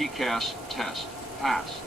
TCAS test passed.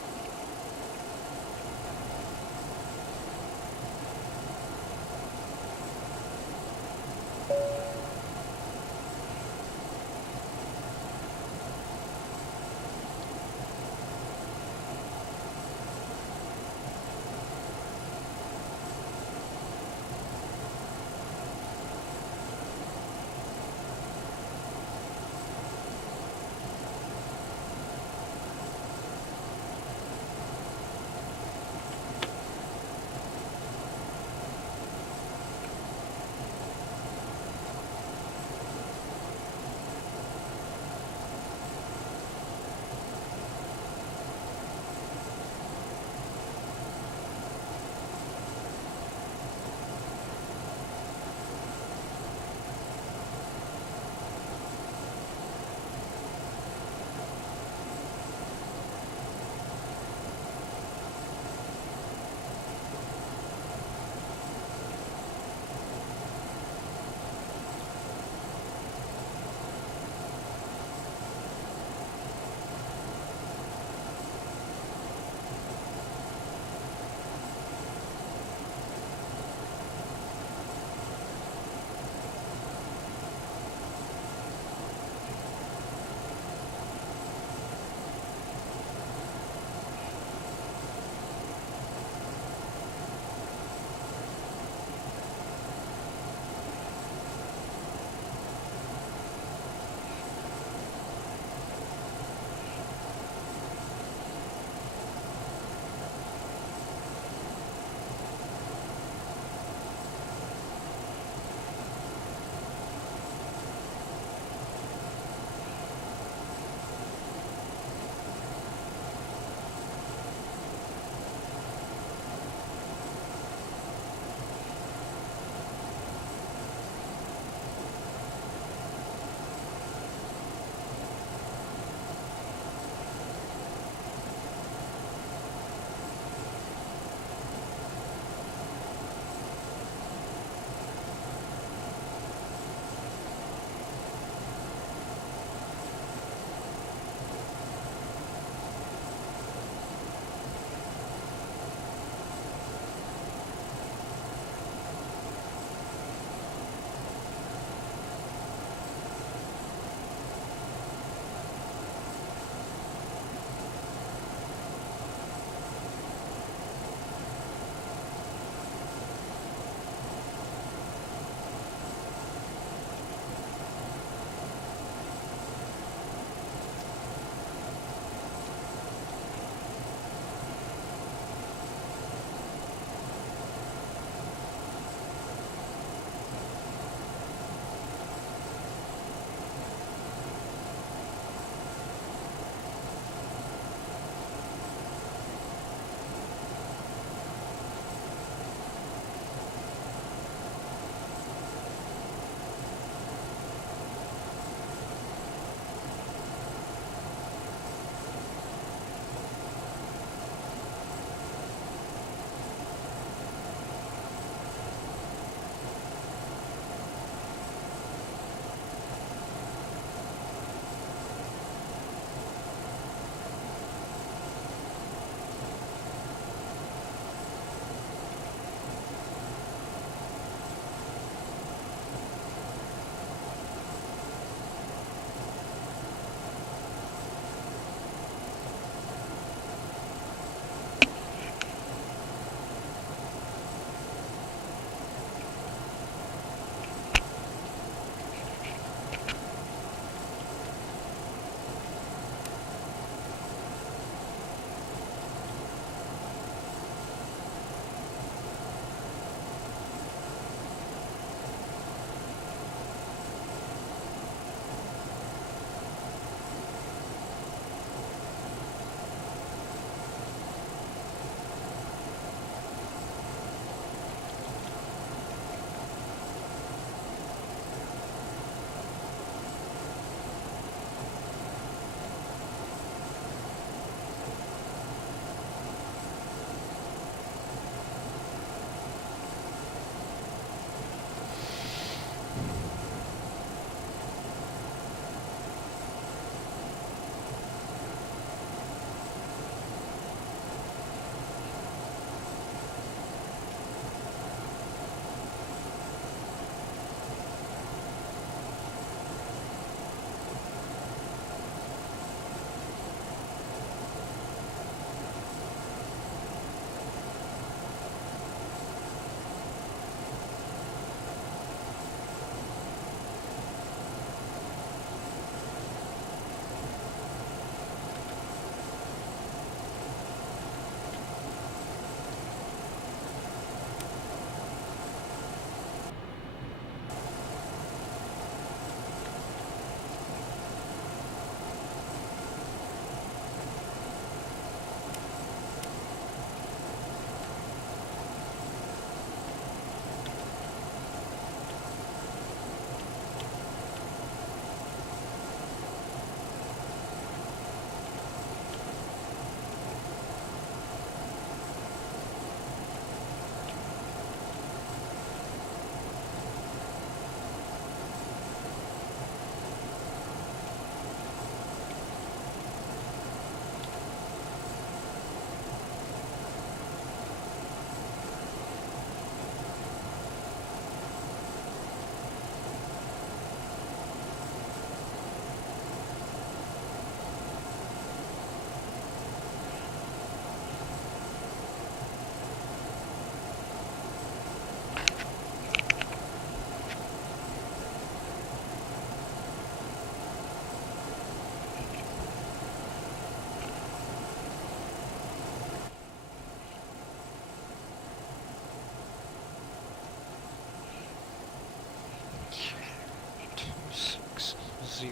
0.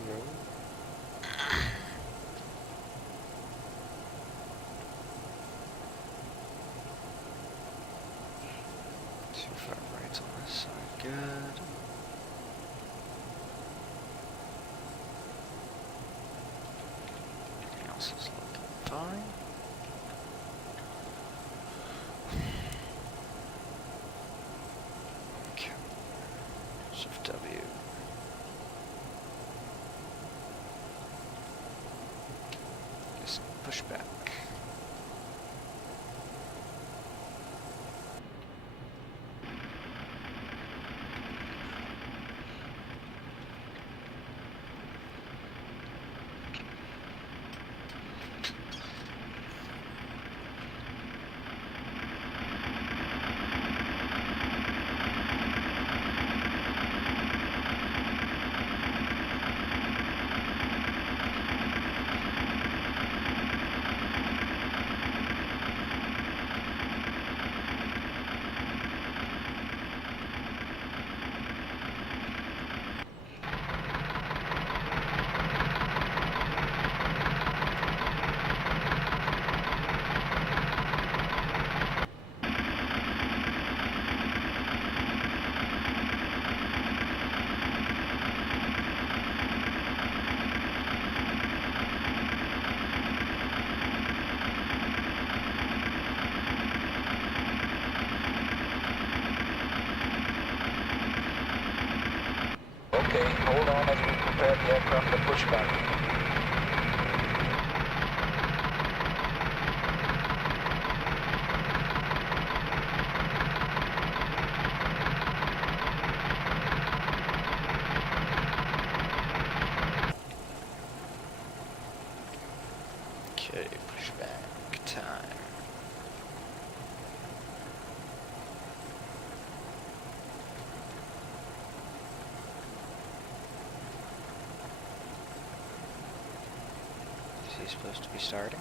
25 rights on this side, good. Everything else is looking fine. Okay. Shift W. Just push back. Okay, hold on as we prepare the aircraft for pushback. Okay, pushback time. Is he supposed to be starting?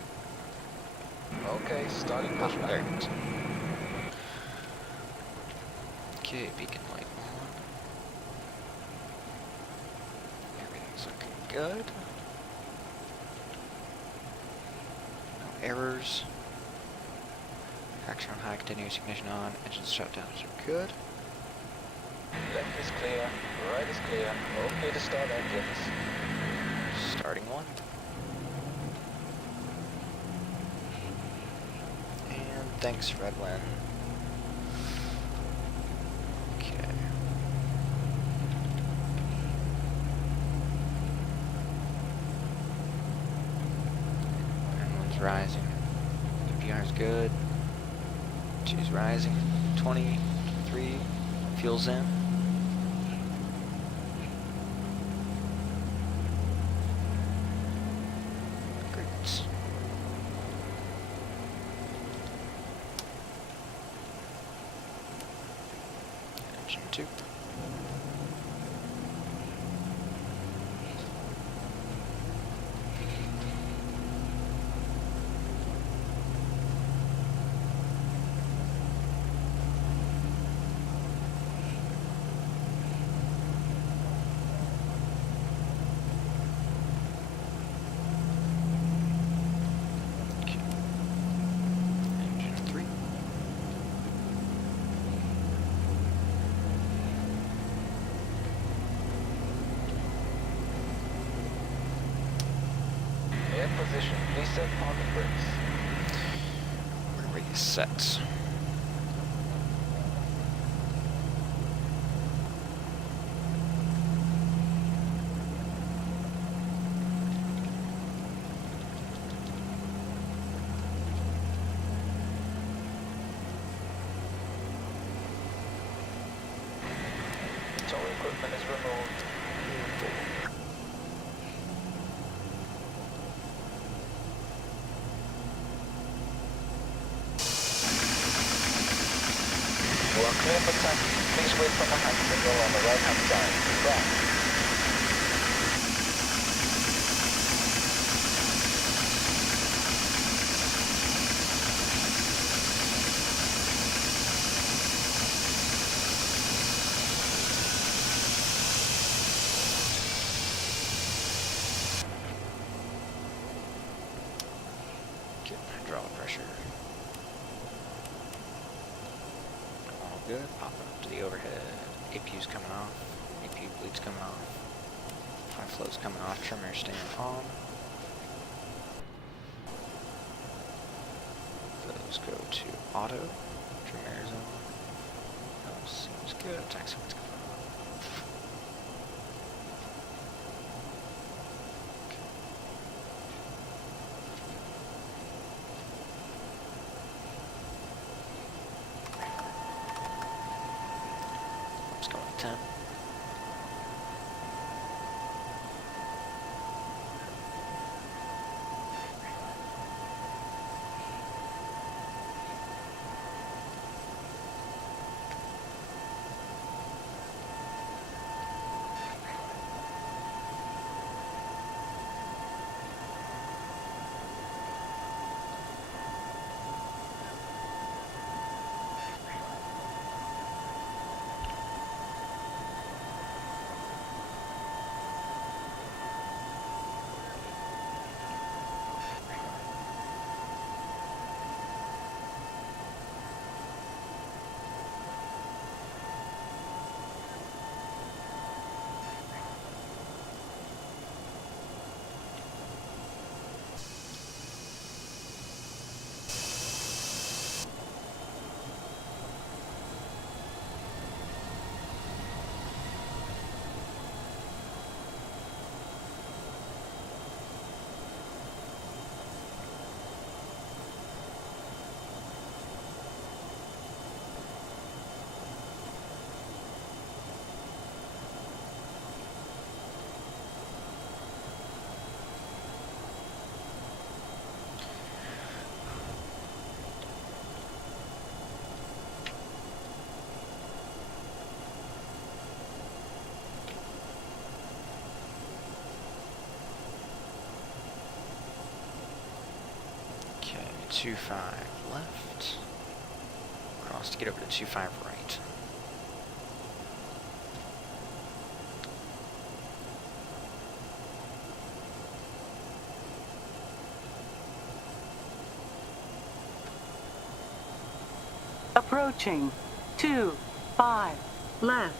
Okay, starting There pushback. it is. Okay, beacon light on. Everything's looking good. No errors. Traction on high, continuous ignition on, engine shutdowns are good. Left is clear, right is clear. Okay to start engines. Starting one. And thanks, Redwin. Okay. And one's rising. The PR's good. Two's rising. 20, 3, fuel's in. Great. Engine 2. Okay. Engine 3. In position, please set parking brakes. We're reset. Tow equipment is removed. You are clear for taxi. Please wait for the hand signal on the right-hand side. Right. pressure. All good. Popping up to the overhead. APU's coming off. APU bleed's coming off. High flow's coming off. Trimmer staying on. Those go to auto. Trimmer's on. That seems good. Taxi lights coming on. Let's go to 10. Okay, 25 left. Cross to get over to 25 right. Approaching 25 left.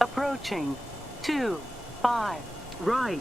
Approaching 25 right.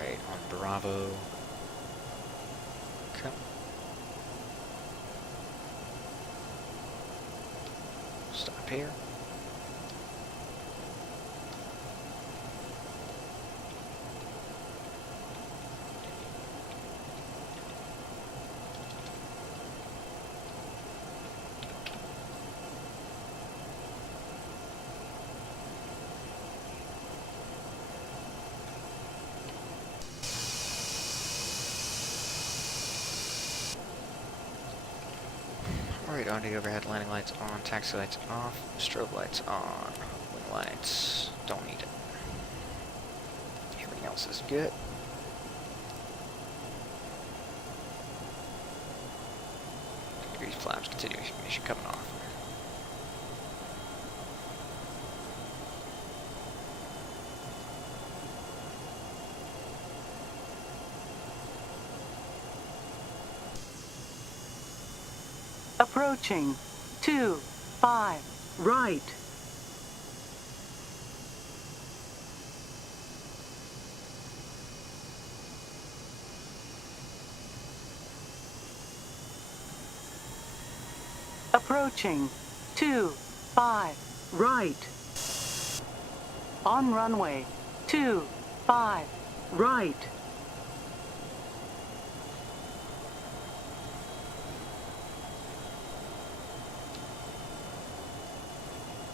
Right on Bravo. Okay. Stop here. Alright, on the overhead, landing lights on, taxi lights off, strobe lights on, wing lights, don't need it. Everything else is good. Degrees flaps, continuous ignition coming off. Approaching 25 right. Approaching 25 right. On runway 25, right.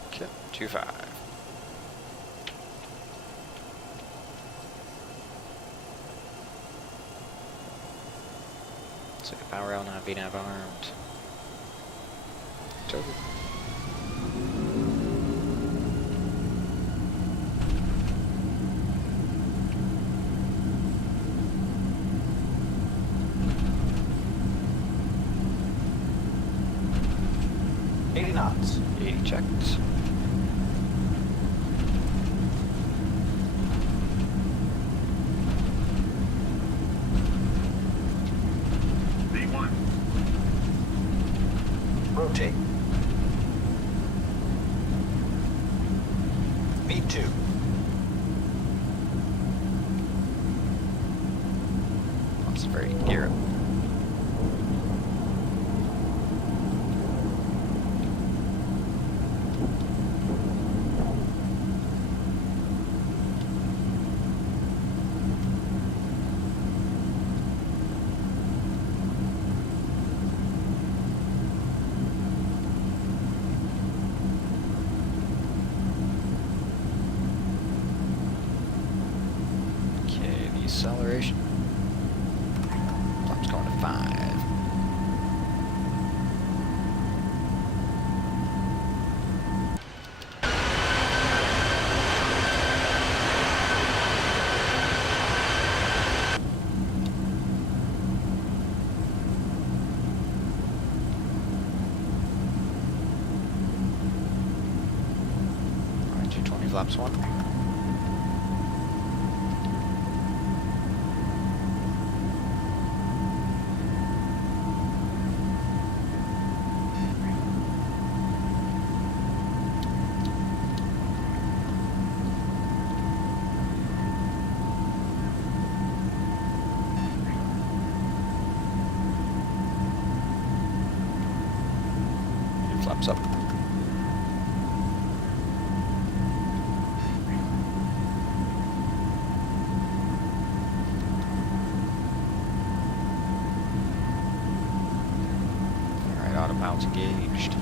Okay, 25. So the power L not being armed. Turbo. Knots. 80 checked. V1. Rotate. V2. That's very gear up. Acceleration. Flaps going to 5. Alright, 220 flaps 1. Flaps up. Alright, autopilot's engaged.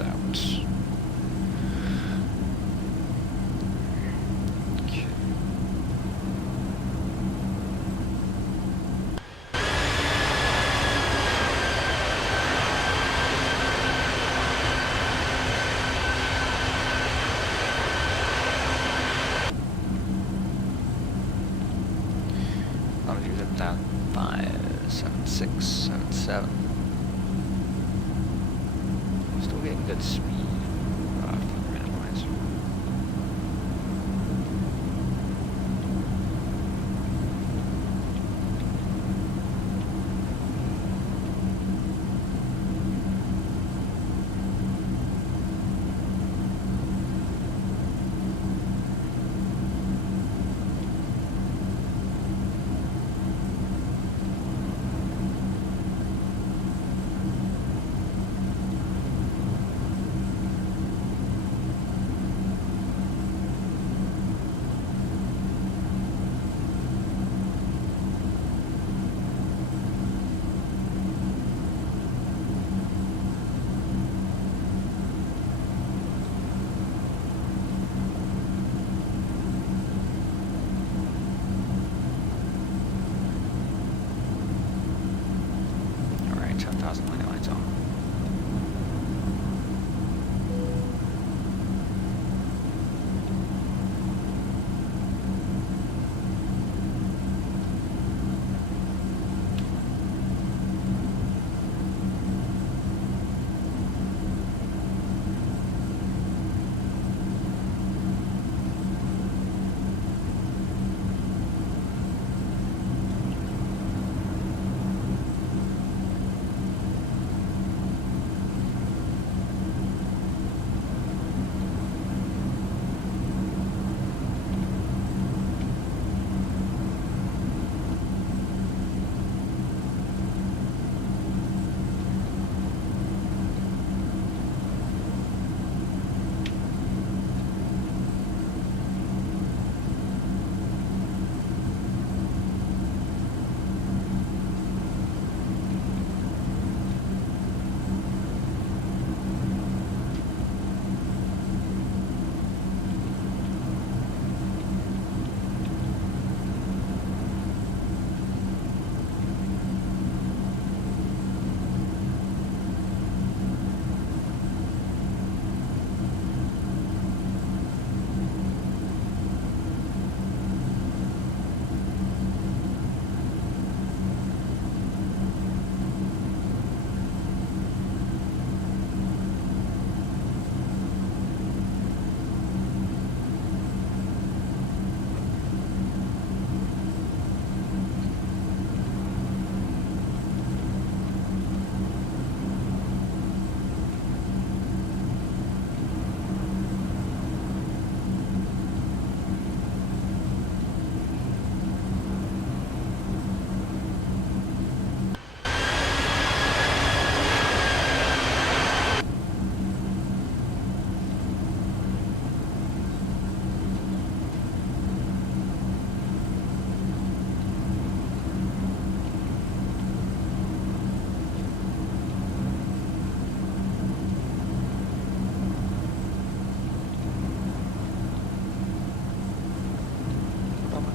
Out. Okay. I'll do that down 5, 7, 6, 7, 7. Still getting good speed. Minimize.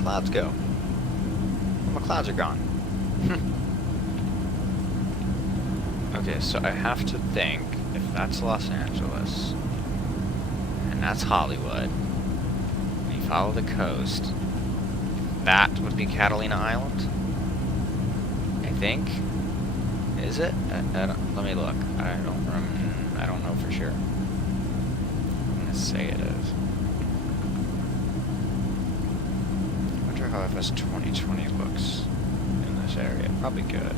clouds go? All my clouds are gone. Okay, so I have to think, if that's Los Angeles, and that's Hollywood, and you follow the coast, that would be Catalina Island? I think? Is it? Let me look. I don't know for sure. I'm gonna say it is. I wonder how FS2020 looks in this area. Probably good.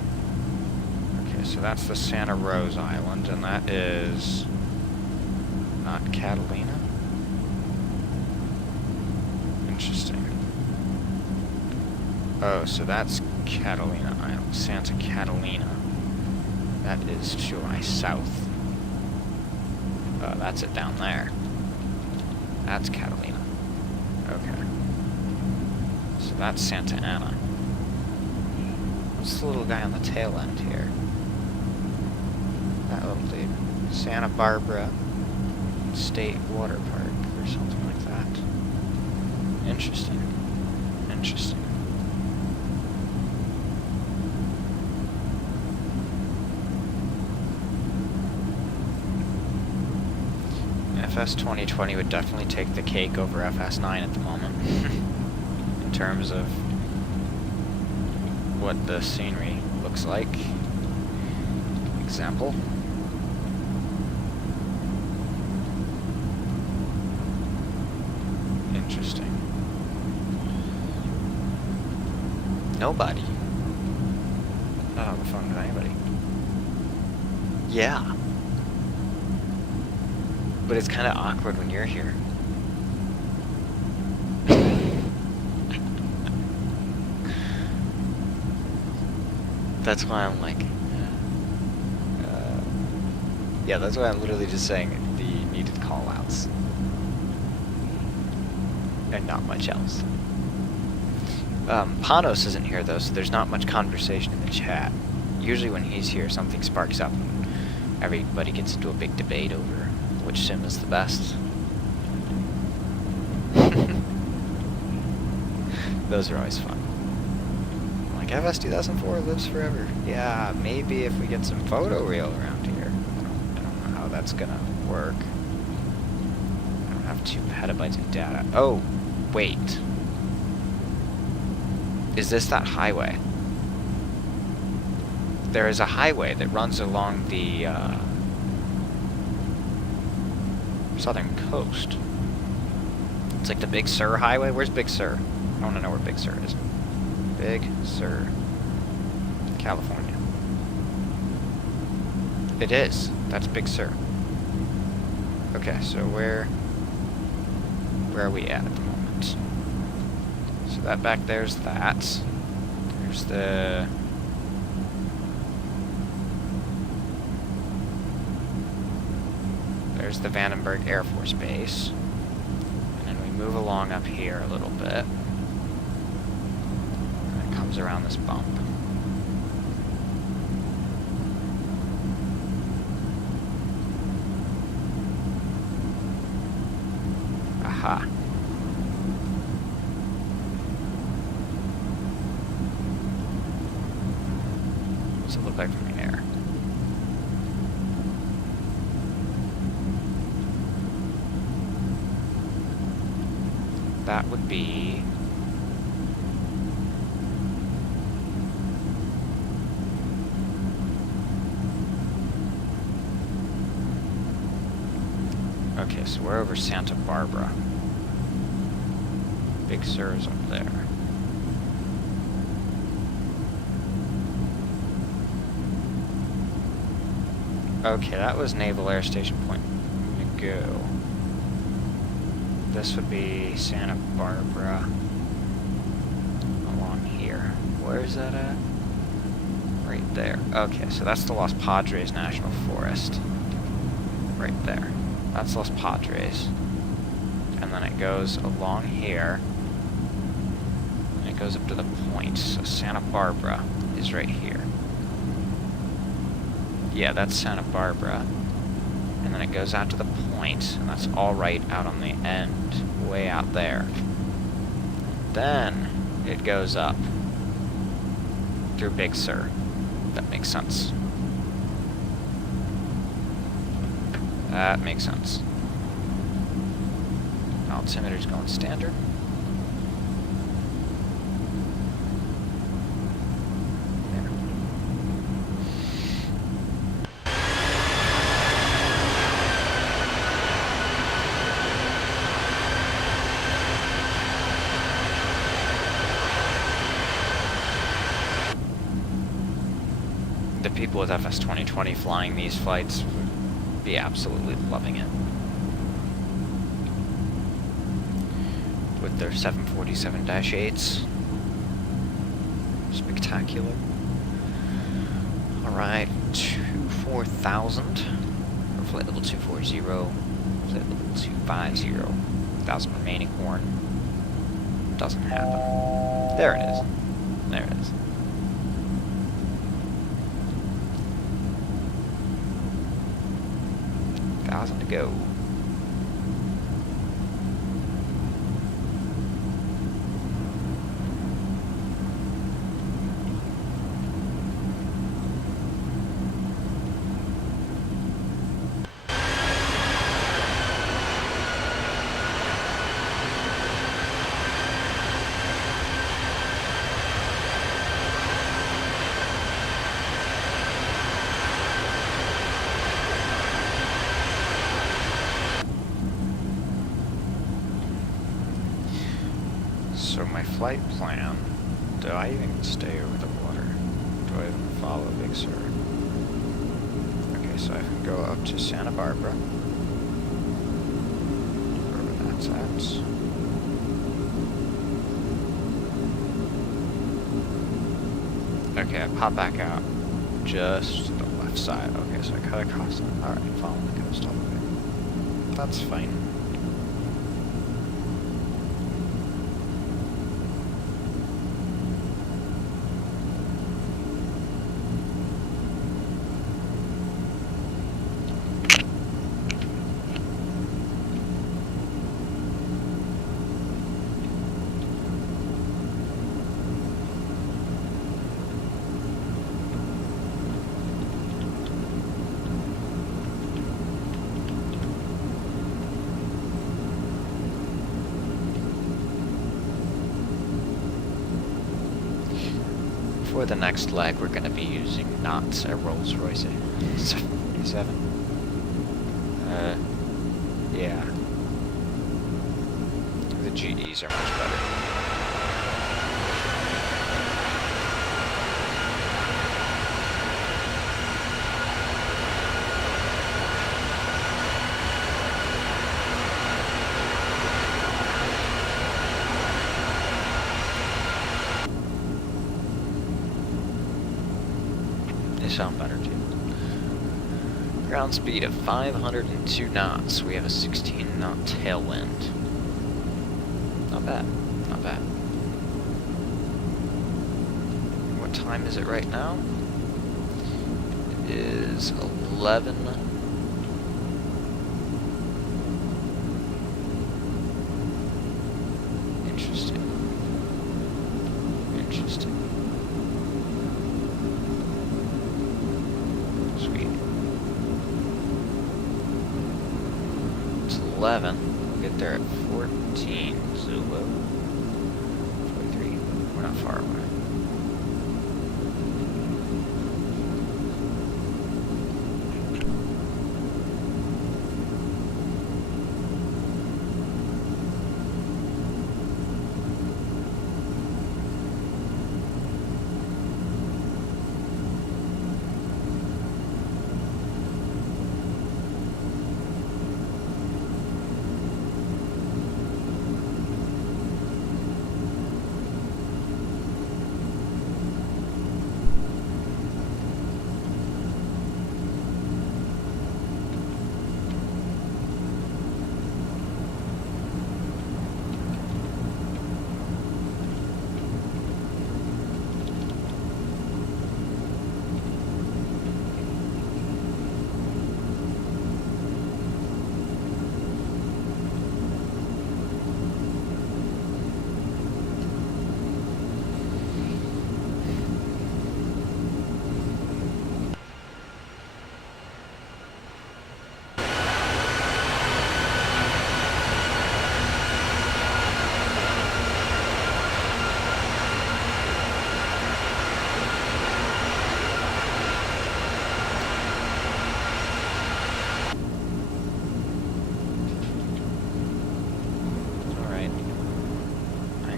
Okay, so that's the Santa Rosa Island, and that is not Catalina? Interesting. Oh, so that's Catalina Island, Santa Catalina. That is to my south. That's it down there. That's Catalina. Okay. So that's Santa Ana. What's the little guy on the tail end here? That little dude. Santa Barbara State Water Park or something like that. Interesting. Interesting. FS2020 would definitely take the cake over FS9 at the moment. In terms of what the scenery looks like. Example. Interesting. Nobody. Not on the phone with anybody. Yeah. But it's kind of awkward when you're here. That's why I'm like... yeah, that's why I'm literally just saying the needed call-outs. And not much else. Panos isn't here though, so there's not much conversation in the chat. Usually when he's here, something sparks up and everybody gets into a big debate over which sim is the best. Those are always fun. Like, FS2004 lives forever. Yeah, maybe if we get some photoreal around here. I don't know how that's gonna work. I don't have 2 petabytes of data. Oh, wait. Is this that highway? There is a highway that runs along the southern coast. It's like the Big Sur Highway. Where's Big Sur? I want to know where Big Sur is. Big Sur, California. It is. That's Big Sur. Okay, so where are we at the moment? So that back there's that. There's the... There's the Vandenberg Air Force Base. And then we move along up here a little bit. And it comes around this bump. Aha. What's it look like from the air? That would be... Okay, so we're over Santa Barbara. Big Sur's up there. Okay, that was Naval Air Station Point Go. This would be Santa Barbara along here. Where is that at? Right there. Okay, so that's the Los Padres National Forest. Right there. That's Los Padres. And then it goes along here. And it goes up to the point. So Santa Barbara is right here. Yeah, that's Santa Barbara. And then it goes out to the point, and that's all right out on the end, way out there. then it goes up through Big Sur. That makes sense. That makes sense. Altimeter's going standard. The people with FS2020 flying these flights would be absolutely loving it. With their 747-8s. Spectacular. Alright, 24,000. For flight level 240, flight level 250. 1,000 remaining horn. Doesn't happen. There it is. There it is. To go. So my flight plan, do I even stay over the water? Do I even follow Big Sur? Okay, so I can go up to Santa Barbara. Wherever that's at. Okay, I pop back out. Just to the left side. Okay, so I cut across that. Alright, following the coast all the way. That's fine. For the next leg, we're going to be using not a Rolls-Royce 747. Yeah. The GEs are much better. They sound better too. Ground speed of 502 knots. We have a 16 knot tailwind. Not bad. Not bad. What time is it right now? It is 11. Interesting. Interesting. Sweet. It's 11. We'll get there at 14. Zulu. 43. We're not far away.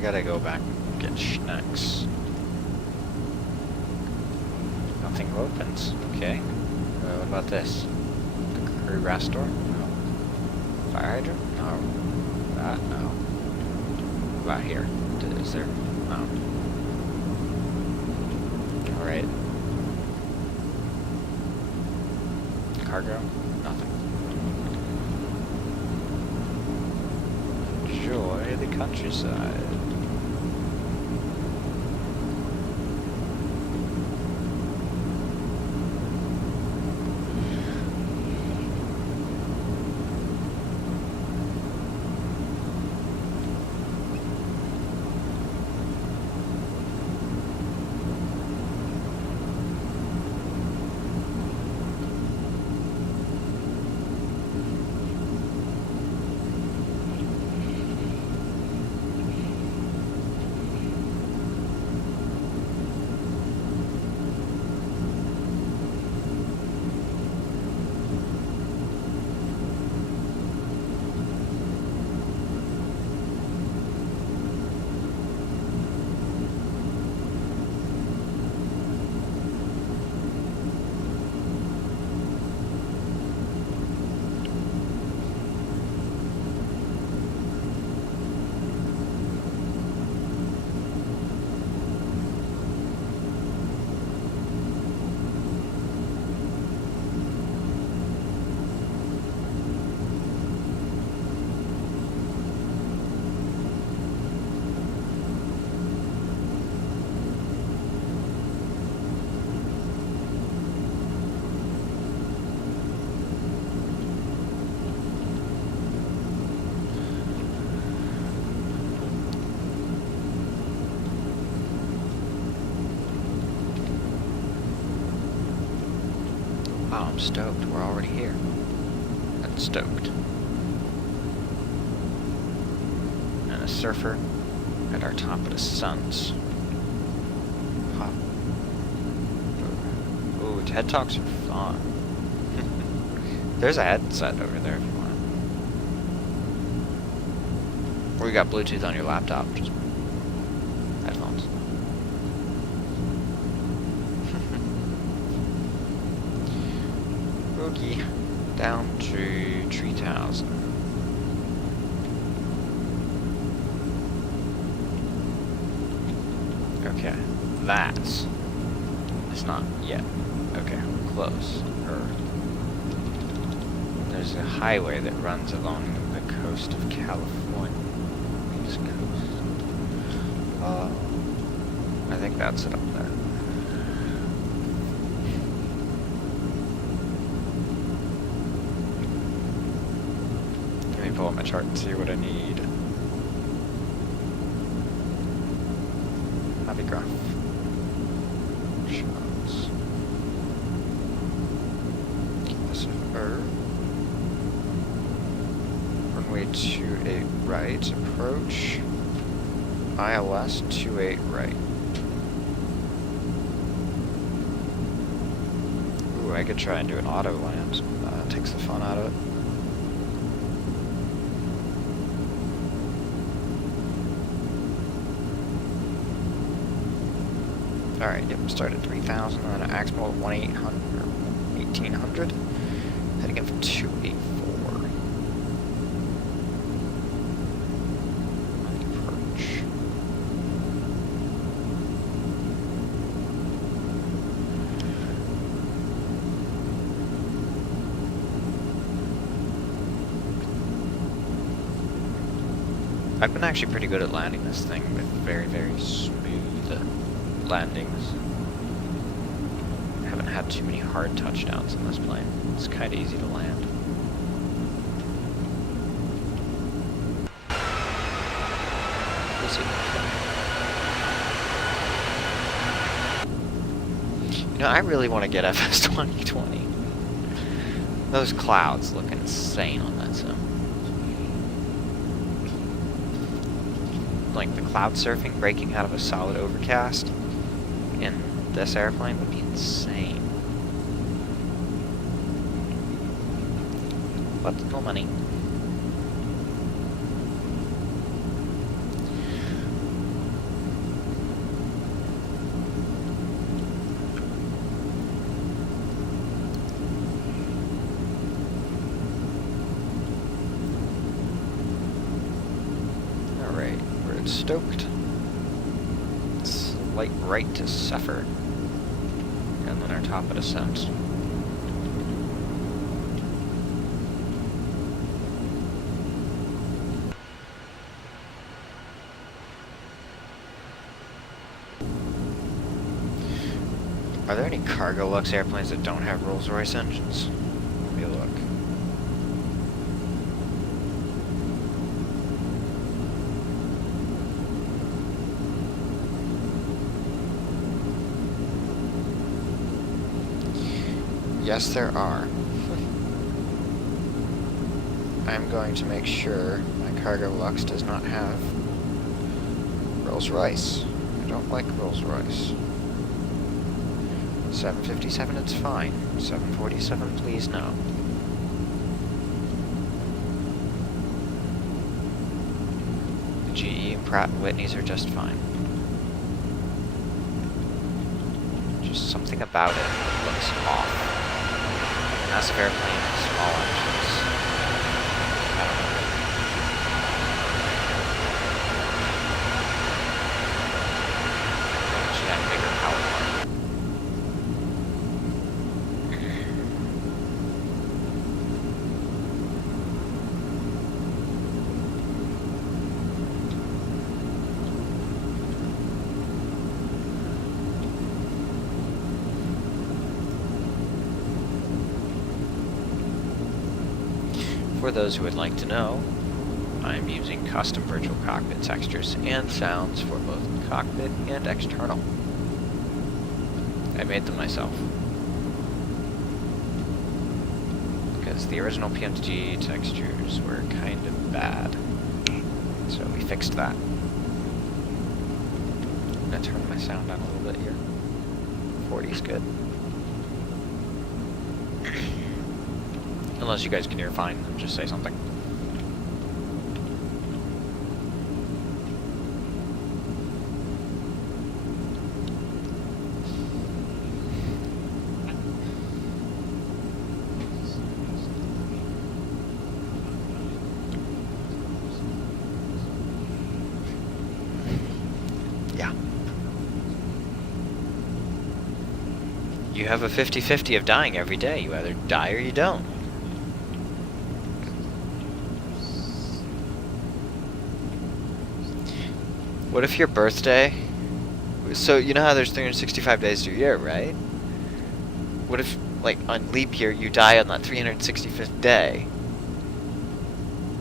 gotta go back and get Schneck's. Nothing opens. Okay. What about this? The crew gas door? No. Fire hydrant? No. That? No. What about here? Is there? No. Alright. Cargo? Nothing. Enjoy the countryside. Wow, I'm stoked. We're already here. I'm stoked. And a surfer at our top of the suns. Pop. Ooh, TED Talks are fun. There's a headset over there if you want. Or you got Bluetooth on your laptop. Just headphones. Boogie down to 3000. Okay, that's. It's not yet. Okay, we're close. There's a highway that runs along the coast of California. East Coast. I think that's it up there. Let me pull up my chart and see what I need. Happy graph. Shots. SFR. Runway 28 right. Approach. ILS 28 right. Ooh, I could try and do an auto land. Takes the fun out of it. Alright, yep, start at 3000, and then an maximal of 1800. Heading in for 284. Approach. I've been actually pretty good at landing this thing with very, very smooth landings. Haven't had too many hard touchdowns in this plane. It's kind of easy to land. You know, I really want to get FS2020. Those clouds look insane on that sim. Like the cloud surfing breaking out of a solid overcast in this airplane would be insane. But no money. stoked. Slight right to suffer. And then our top at ascent. Are there any cargo Lux airplanes that don't have Rolls-Royce engines? Let me look. Yes, there are. I'm going to make sure my cargo Lux does not have Rolls-Royce. I don't like Rolls-Royce. 757, it's fine. 747, please no. The GE and Pratt & Whitneys are just fine. Just something about it looks off. Massive airplane, small engines. I don't know. I should have bigger power plant. For those who would like to know, I'm using custom virtual cockpit textures and sounds for both cockpit and external. I made them myself. Because the original PMDG textures were kind of bad. So we fixed that. I'm gonna turn my sound down a little bit here. 40 is good. Unless you guys can hear fine, then just say something. Yeah. You have a 50-50 of dying every day. You either die or you don't. What if your birthday... So, you know how there's 365 days to a year, right? What if, like, on leap year, you die on that 365th day,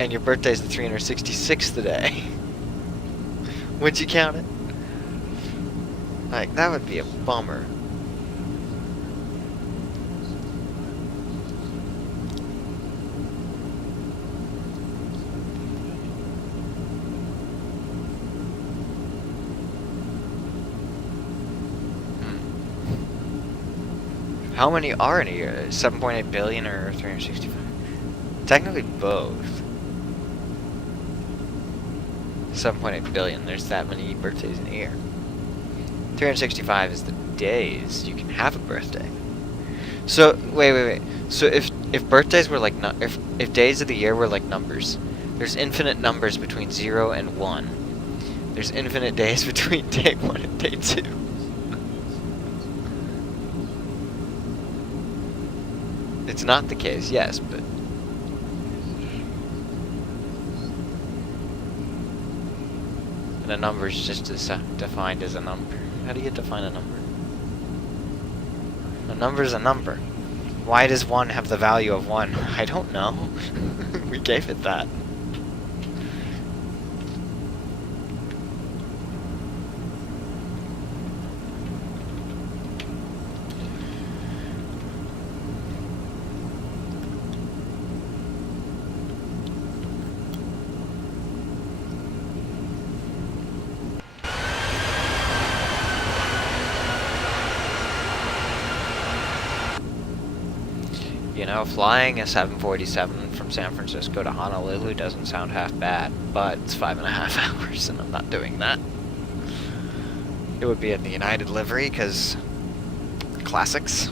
and your birthday's the 366th day? Would you count it? Like, that would be a bummer. How many are in a year? 7.8 billion or 365? Technically both. 7.8 billion, there's that many birthdays in a year. 365 is the days you can have a birthday. So, wait. So if birthdays were like, if days of the year were like numbers, there's infinite numbers between 0 and 1. There's infinite days between day 1 and day 2. It's not the case, yes, but... And a number is just defined as a number. How do you define a number? A number is a number. Why does 1 have the value of 1? I don't know. We gave it that. You know, flying a 747 from San Francisco to Honolulu doesn't sound half bad, but it's 5.5 hours, and I'm not doing that. It would be in the United livery, because classics.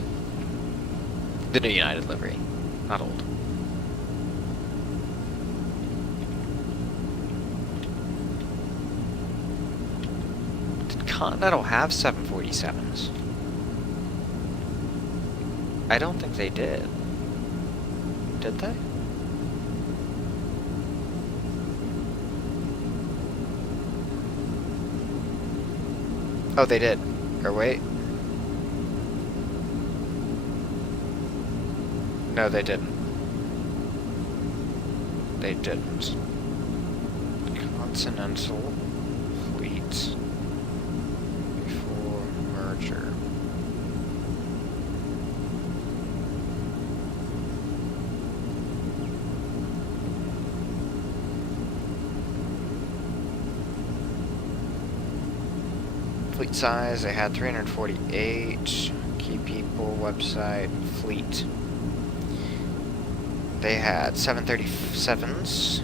The new United livery, not old. Continental have 747s? I don't think they did. Did they? Oh, they did. Or wait. No, they didn't. They didn't. Continental fleet before merger. Fleet size, they had 348. Key people, website, fleet. They had 737s,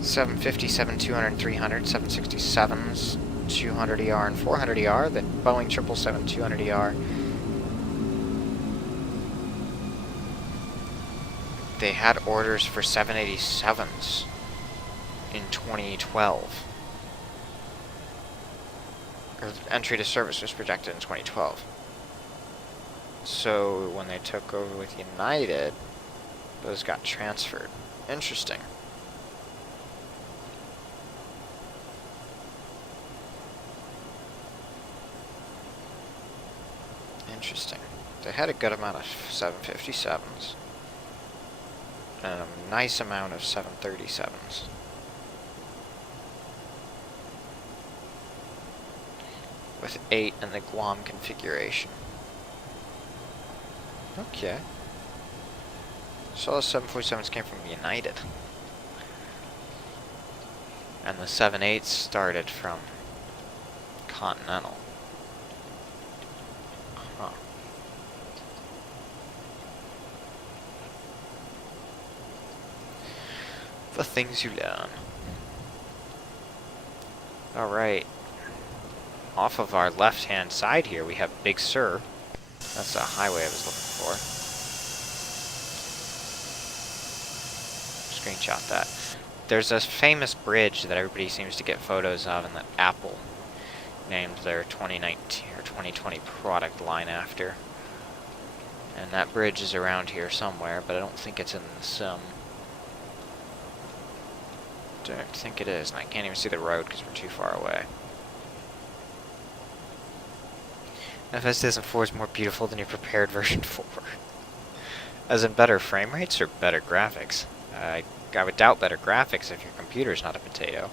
750, 200, 300, 767s, 200ER and 400ER, the Boeing 777 200ER. They had orders for 787s in 2012. Or entry to service was projected in 2012. So when they took over with United, those got transferred. Interesting. Interesting. They had a good amount of 757s. And a nice amount of 737s. With 8 in the Guam configuration. Okay. So those 747s came from United. And the 78s started from Continental. Huh. The things you learn. Alright. Off of our left-hand side here, we have Big Sur. That's the highway I was looking for. Screenshot that. There's this famous bridge that everybody seems to get photos of and that Apple named their 2019 or 2020 product line after. And that bridge is around here somewhere, but I don't think it's in the sim. Don't think it is, and I can't even see the road because we're too far away. FS2004 is more beautiful than your prepared version 4. As in better frame rates or better graphics? I would doubt better graphics if your computer's not a potato.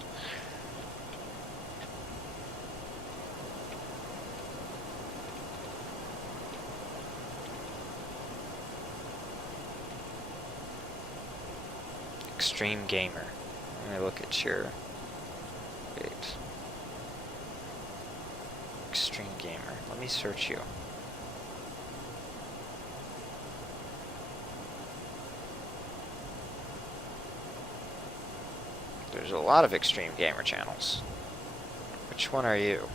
Extreme Gamer. Let me look at your... Wait. Extreme Gamer. Let me search you. There's a lot of Extreme Gamer channels. Which one are you?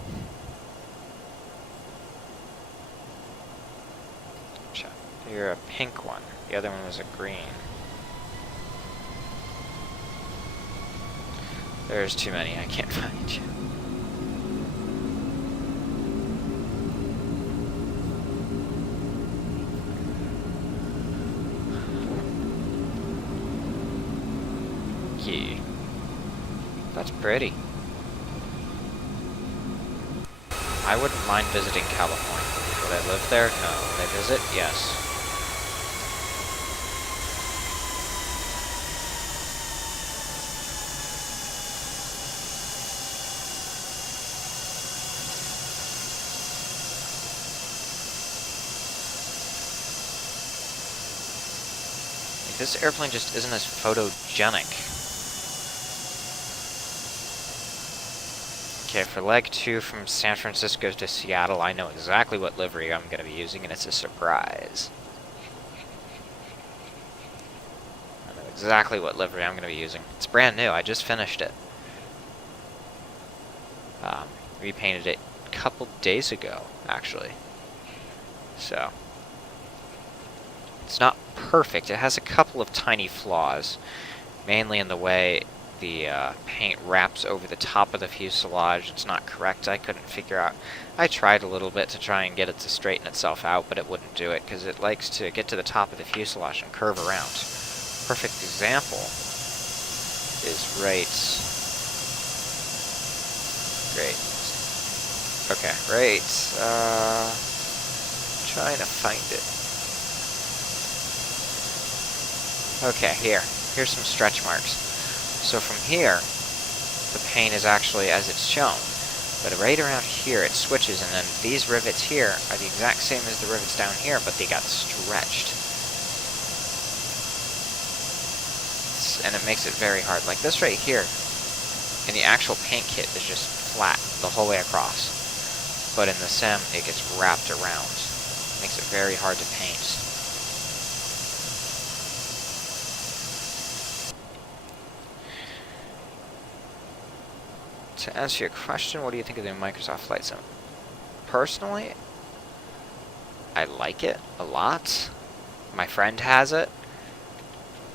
You're a pink one. The other one was a green. There's too many. I can't find you. Yeah. That's pretty. I wouldn't mind visiting California. Would I live there? No. Would I visit? Yes. Like, this airplane just isn't as photogenic. Okay, for leg 2 from San Francisco to Seattle, I know exactly what livery I'm going to be using, and it's a surprise. I know exactly what livery I'm going to be using. It's brand new, I just finished it. Repainted it a couple days ago, actually. So, it's not perfect. It has a couple of tiny flaws, mainly in the way the paint wraps over the top of the fuselage. It's not correct. I couldn't figure out. I tried a little bit to try and get it to straighten itself out, but it wouldn't do it because it likes to get to the top of the fuselage and curve around. Perfect example is great. Okay, right. Trying to find it. Okay, here's some stretch marks. So from here, the paint is actually as it's shown. But right around here, it switches, and then these rivets here are the exact same as the rivets down here, but they got stretched. And it makes it very hard. Like this right here, and the actual paint kit is just flat the whole way across. But in the sim, it gets wrapped around. Makes it very hard to paint. To answer your question, what do you think of the Microsoft Flight Sim? Personally, I like it a lot. My friend has it.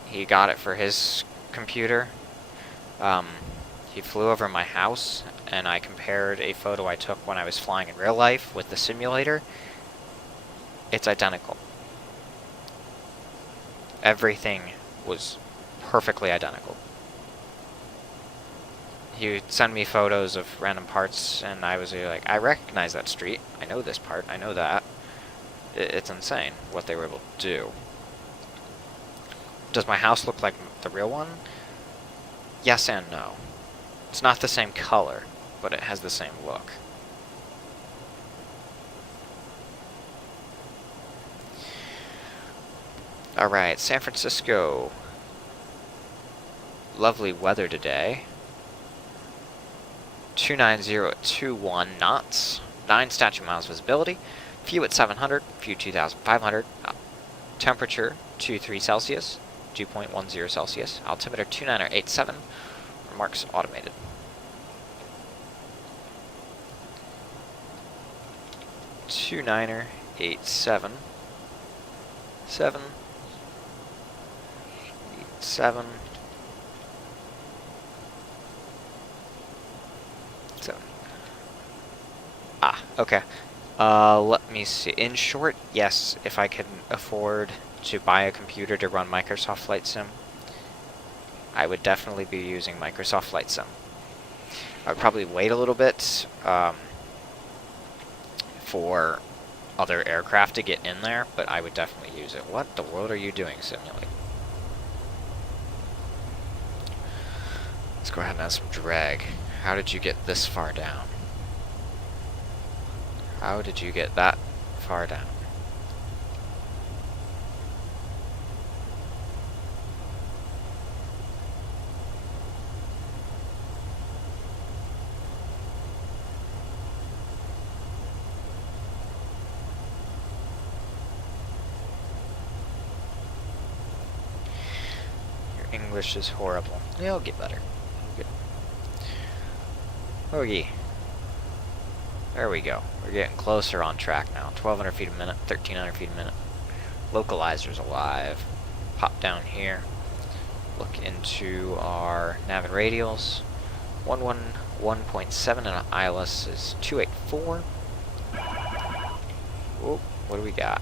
He got it for his computer. He flew over my house, and I compared a photo I took when I was flying in real life with the simulator. It's identical. Everything was perfectly identical. He would send me photos of random parts, and I was like, I recognize that street. I know this part. I know that. It's insane what they were able to do. Does my house look like the real one? Yes and no. It's not the same color, but it has the same look. Alright, San Francisco. Lovely weather today. 29021 knots. 9 statute miles visibility. Few at 700, few 2,500. Temperature 23 Celsius, 2.10 Celsius. Altimeter 2987. Remarks automated. Two niner 87 7 8 7 7. Okay. Let me see. In short, yes, if I can afford to buy a computer to run Microsoft Flight Sim, I would definitely be using Microsoft Flight Sim. I would probably wait a little bit for other aircraft to get in there, but I would definitely use it. What the world are you doing, Simulate? Let's go ahead and add some drag. How did you get this far down? How did you get that far down? Your English is horrible. It'll get better. Okay. There we go. We're getting closer on track now. 1,200 feet a minute, 1,300 feet a minute. Localizer's alive. Pop down here. Look into our nav and radials. 111.7 and ILS is 284. Whoop, what do we got?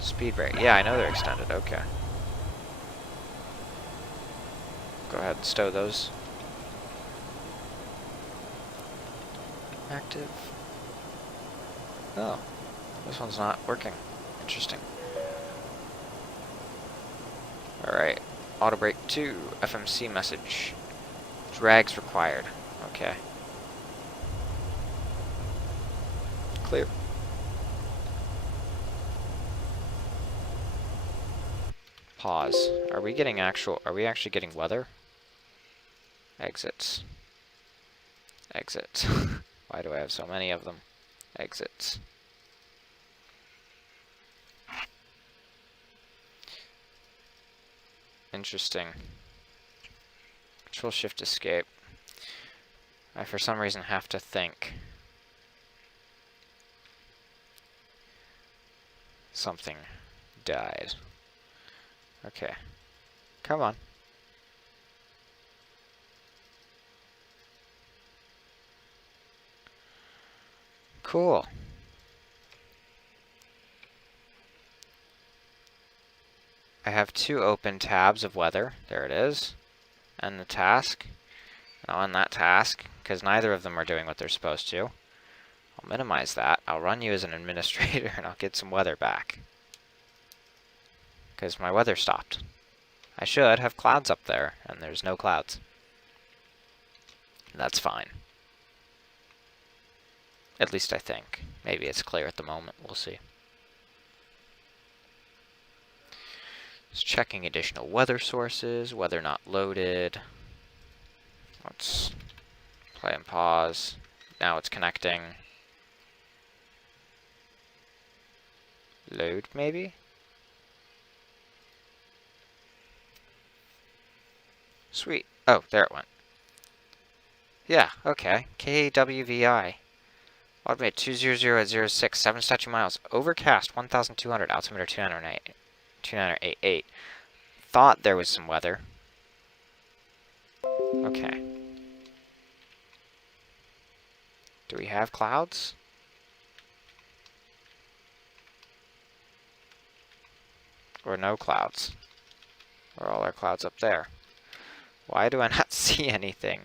Speed brake. Yeah, I know they're extended. Okay. Go ahead and stow those. Active. Oh, this one's not working. Interesting. Alright. Auto brake 2. FMC message. Drags required. Okay. Clear. Pause. Are we actually getting weather? Exits. Exits. Why do I have so many of them? Exits. Interesting. Control Shift Escape. I for some reason have to think. Something died. Okay. Come on. Cool. I have 2 open tabs of weather. There it is. And the task. And on that task, because neither of them are doing what they're supposed to, I'll minimize that. I'll run you as an administrator and I'll get some weather back. Because my weather stopped. I should have clouds up there, and there's no clouds. That's fine. At least I think. Maybe it's clear at the moment. We'll see. Just checking additional weather sources. Weather not loaded. Let's play and pause. Now it's connecting. Load, maybe? Sweet. Oh, there it went. Yeah, okay. KWVI. Automated 200 at 7 statute miles. Overcast 1,200. Altimeter 2988. Thought there was some weather. Okay. Do we have clouds? Or no clouds? Or all our clouds up there? Why do I not see anything?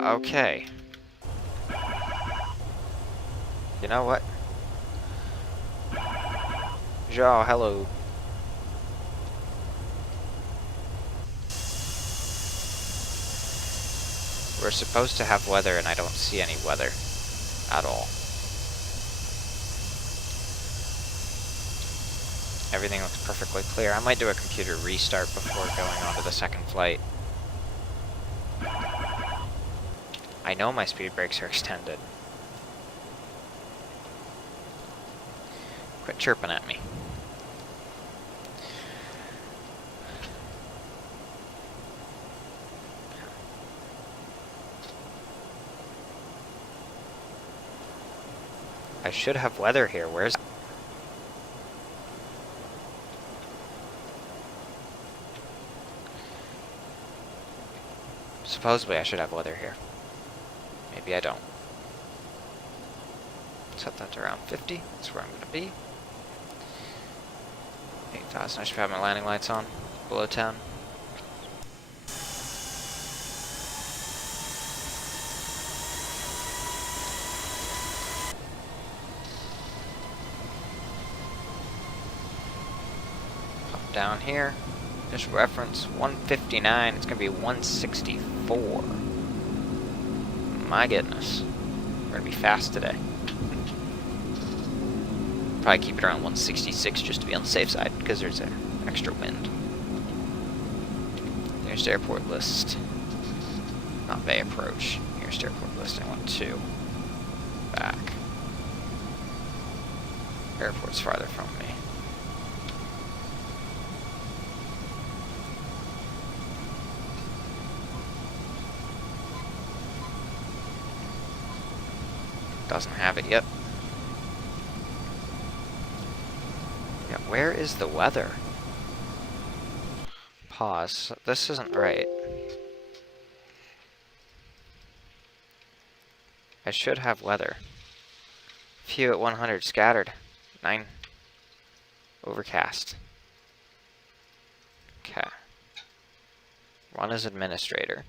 Okay. You know what? Joe, hello. We're supposed to have weather and I don't see any weather at all. Everything looks perfectly clear. I might do a computer restart before going on to the second flight. I know my speed brakes are extended. Quit chirping at me. I should have weather here. Where's... Supposedly I should have weather here. Maybe I don't. Set that to around 50. That's where I'm going to be. 8,000. I should have my landing lights on. Below 10. Pop down here. Just reference 159. It's going to be 164. My goodness. We're going to be fast today. Probably keep it around 166 just to be on the safe side, because there's an extra wind. There's the airport list. Not bay approach. Here's the airport list. I want 2. Back. Airport's farther from me. Doesn't have it yet. Yeah, where is the weather? Pause. This isn't right. I should have weather. Few at 100 scattered. 9 overcast. Okay. Run as administrator.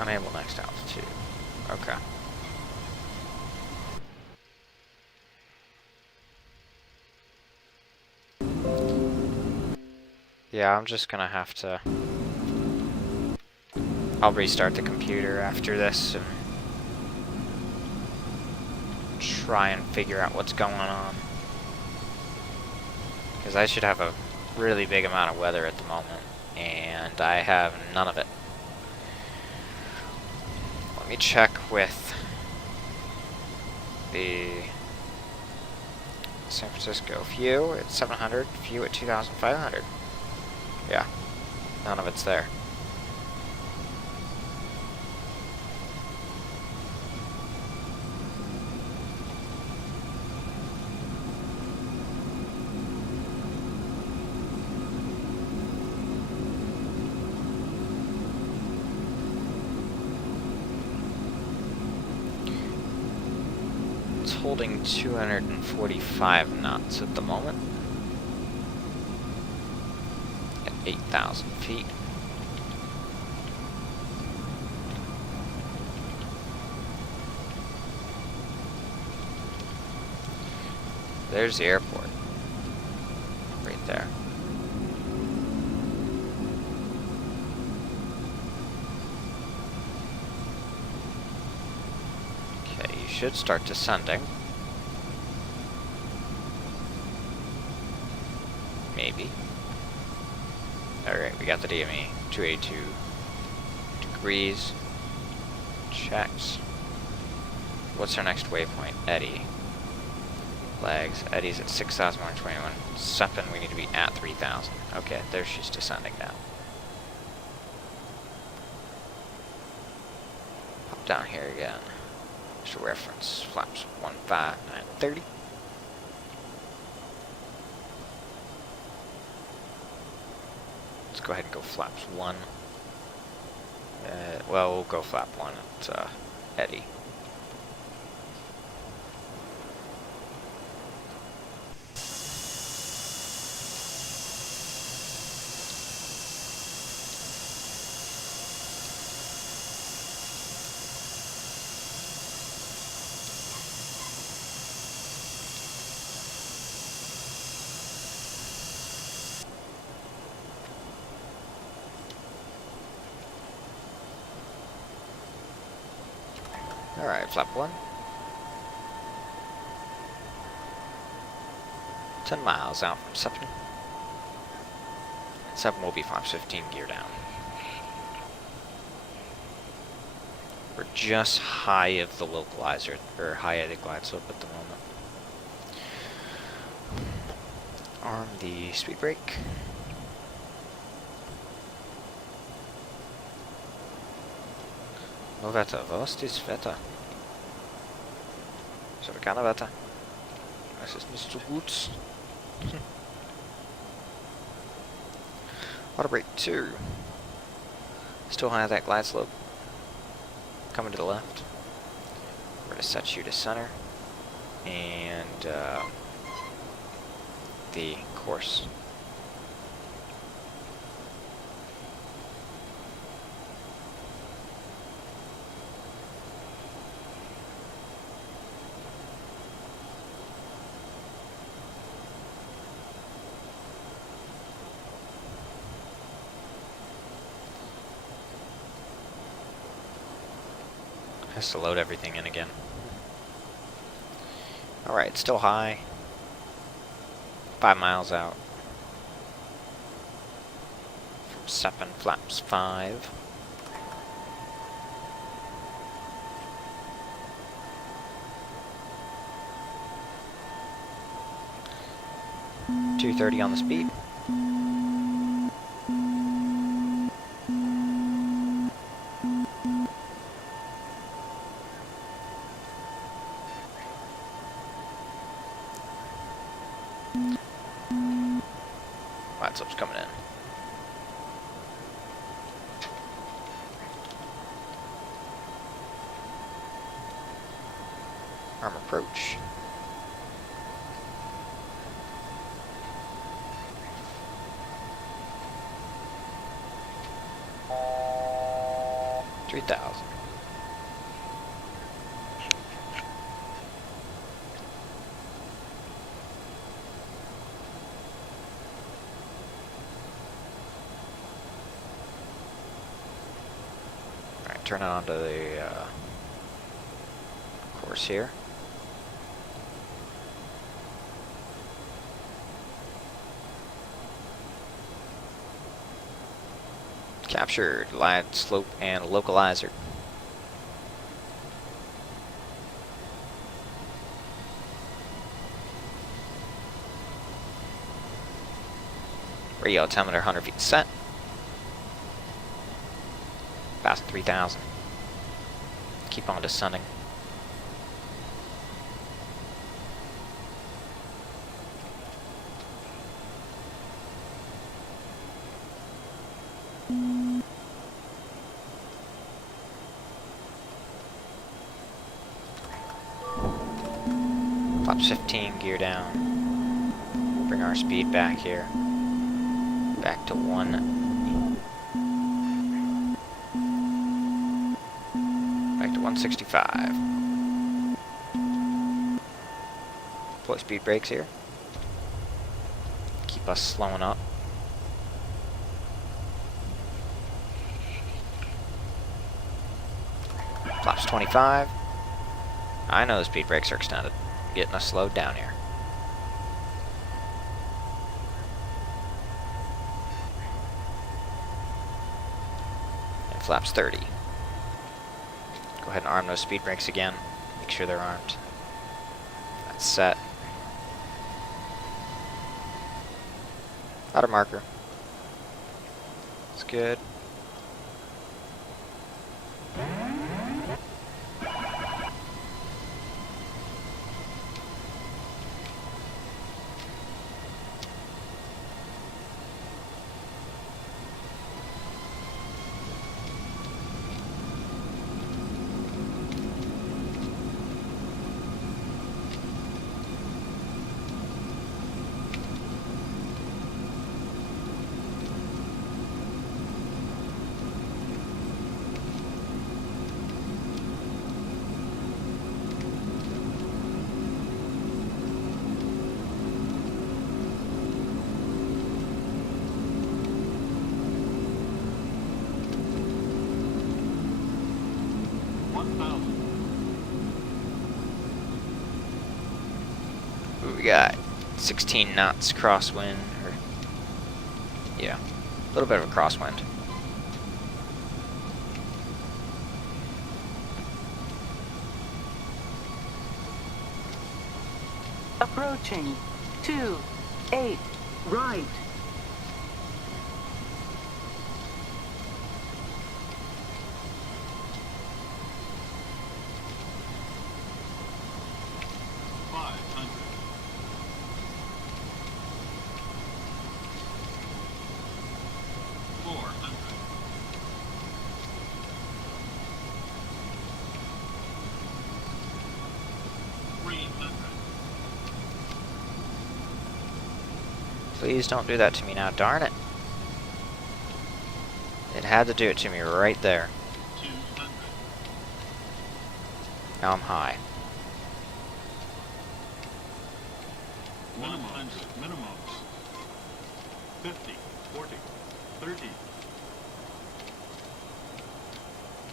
Unable next altitude. Okay. Yeah, I'm just gonna have to... I'll restart the computer after this and try and figure out what's going on. Because I should have a really big amount of weather at the moment, and I have none of it. Let me check with the San Francisco. View at 700, view at 2,500. Yeah, none of it's there. Holding 245 knots at the moment at 8,000 feet. There's the airport right there. Okay, you should start descending. Maybe. Alright, we got the DME. 282 degrees. Checks. What's our next waypoint? Eddy. Legs. Eddy's at 6,121. Seppen, we need to be at 3,000. Okay, there she's descending now. Pop down here again. Just a reference. Flaps 15930. Go ahead and go flaps 1. Well, we'll go flap 1 at Eddy. Alright, flap 1. 10 miles out from Seppen. 7 will be flaps 15, gear down. We're just high of the localizer, or high of the glide slope at the moment. Arm the speed brake. No Wetter, was ist Wetter? Ist aber keine Wetter. Es ist nicht so gut. Water brake 2. Still high at that glide slope. Coming to the left. We're going to set you to center. And the course. Has to load everything in again. Alright, still high. 5 miles out. From Seppen, flaps 5. .230 on the speed. Glide slope's coming in. Arm approach. $3,000. Alright, turn it onto the course here. Captured. Light slope and localizer. Radio altimeter 100 feet set. Past 3,000. Keep on descending. Flaps 15, gear down. Bring our speed back here. Back to 1. Back to 165. Deploy speed brakes here. Keep us slowing up. Flaps 25. I know the speed brakes are extended. Getting us slowed down here. And flaps 30. Go ahead and arm those speed brakes again. Make sure they're armed. That's set. Outer marker. It's good. We got 16 knots crosswind, or yeah, a little bit of a crosswind. Approaching. 28. Right. Please don't do that to me now, darn it. It had to do it to me right there. 200. Now I'm high. 100. Minimums. 50. 40. 30.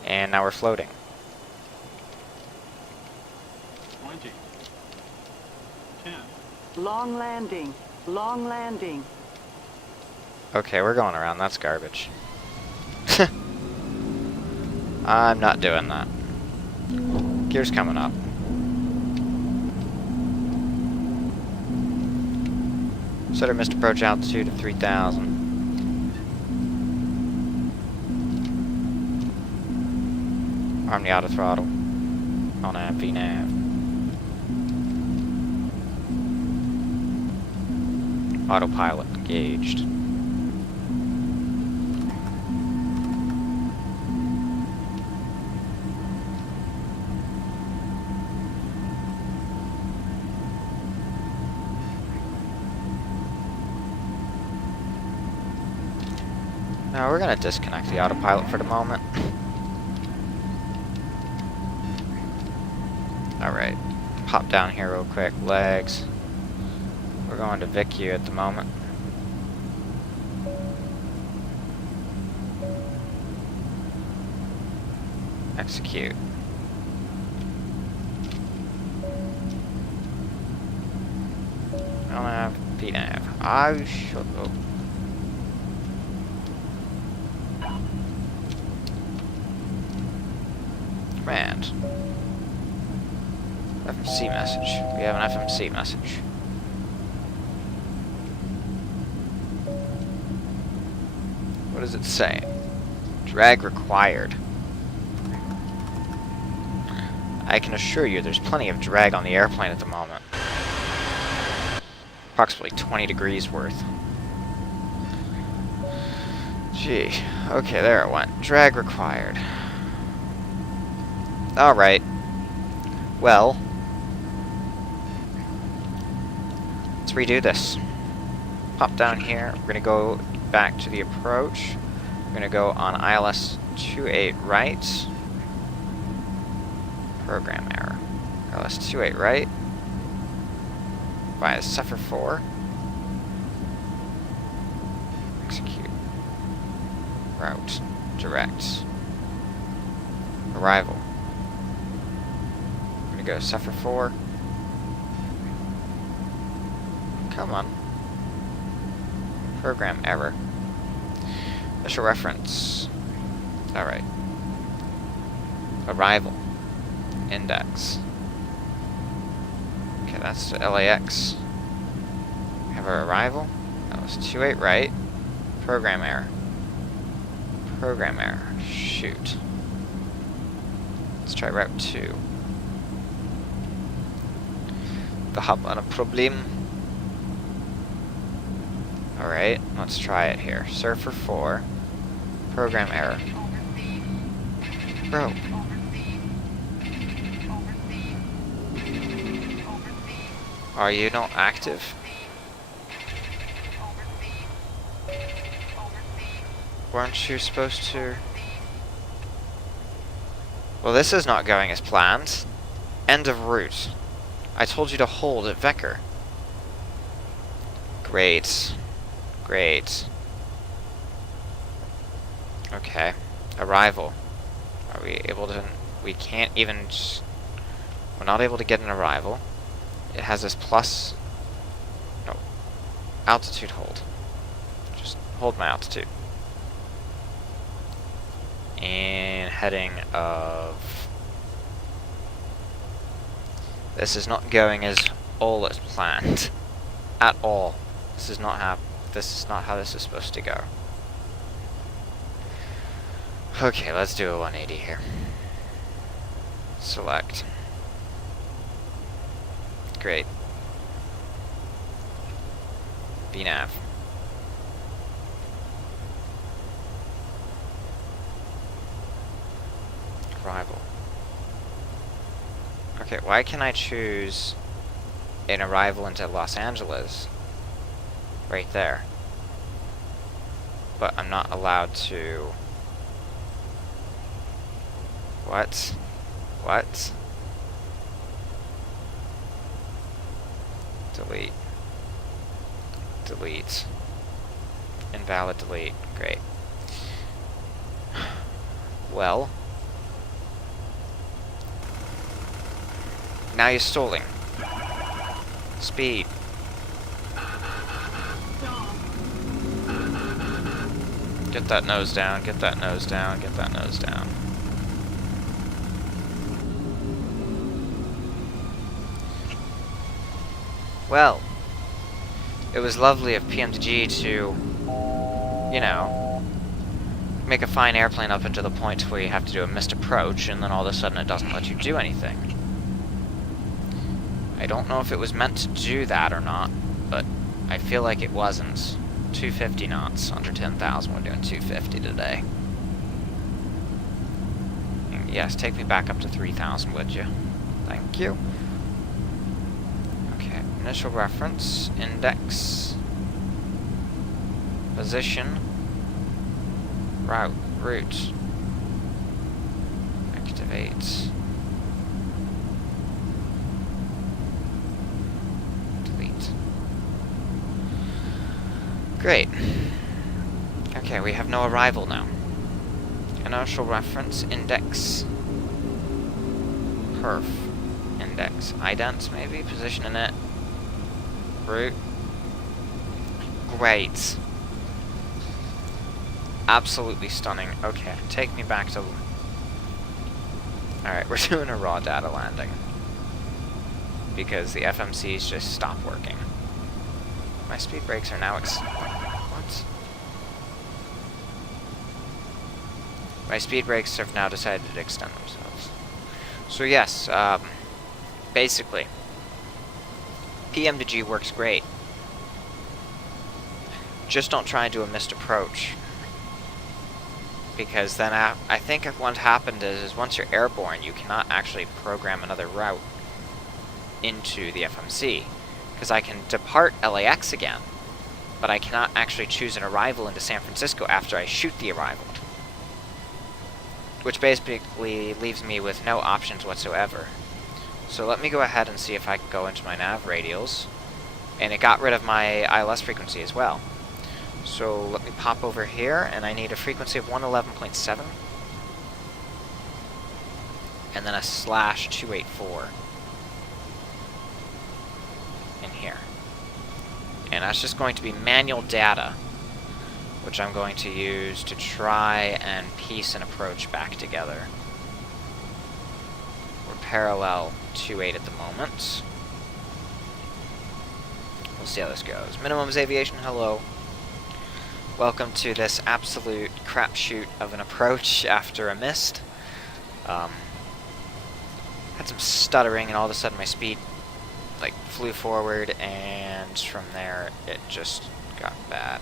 And now we're floating. 20. 10. Long landing. Long landing. Okay, we're going around. That's garbage. I'm not doing that. Gear's coming up. Set our missed approach altitude of 3,000. Arm the auto throttle. On nav, VNav. Autopilot engaged. Now we're going to disconnect the autopilot for the moment. Alright, hop down here real quick, legs. We're going to VICU at the moment. Execute. LNAV, VNav. I should go. happened? FMC message. We have an FMC message. What does it say? Drag required. I can assure you there's plenty of drag on the airplane at the moment. Approximately 20 degrees worth. Gee. Okay, there it went. Drag required. Alright. Well. Let's redo this. Pop down here. We're gonna go back to the approach. We're gonna go on ILS 28 right. Program error. ILS 28 right. Via Suffer 4. Execute. Route. Direct. Arrival. I'm gonna go Suffer 4. Come on. Program error. Initial reference. Alright. Arrival. Index. Okay, that's to LAX. We have our arrival. That was 28 right. Program error. Program error. Shoot. Let's try route 2. The hub on a problem. Alright, let's try it here. Surfer 4. Program error. Bro. Are you not active? Weren't you supposed to? Well, this is not going as planned. End of route. I told you to hold at Vecker. Great. Great. Okay. Arrival. Are we able to... We can't even... We're not able to get an arrival. It has this plus... No. Altitude hold. Just hold my altitude. And heading of... This is not going as all as planned. At all. This is not how this is supposed to go. Okay, let's do a 180 here. Select. Great. VNav. Arrival. Okay, why can I choose an arrival into Los Angeles? Right there. But I'm not allowed to... What? What? Delete. Delete. Invalid delete. Great. Well. Now you're stalling. Speed. Get that nose down, get that nose down, get that nose down. Well, it was lovely of PMDG to, you know, make a fine airplane up into the point where you have to do a missed approach, and then all of a sudden it doesn't let you do anything. I don't know if it was meant to do that or not, but I feel like it wasn't. 250 knots, under 10,000, we're doing 250 today. And yes, take me back up to 3,000, would you? Thank you. Okay, initial reference, index, position, route, activate, delete. Great. Okay, we have no arrival now. Inertial reference, index, perf, index, ident maybe, position in it, route. Great. Absolutely stunning. Okay, take me back to Alright, we're doing a raw data landing. Because the FMCs just stopped working. My speed brakes are now what? My speed brakes have now decided to extend themselves. So yes, basically, PMDG works great. Just don't try and do a missed approach. Because then I think what happened is once you're airborne, you cannot actually program another route into the FMC. Because I can depart LAX again, but I cannot actually choose an arrival into San Francisco after I shoot the arrival. Which basically leaves me with no options whatsoever. So let me go ahead and see if I can go into my nav radials. And it got rid of my ILS frequency as well. So let me pop over here, and I need a frequency of 111.7. And then a /284. In here. And that's just going to be manual data, which I'm going to use to try and piece an approach back together. We're parallel 28 at the moment. We'll see how this goes. Minimums Aviation, hello. Welcome to this absolute crapshoot of an approach after a mist. Had some stuttering, and all of a sudden my speed like flew forward, and from there it just got bad.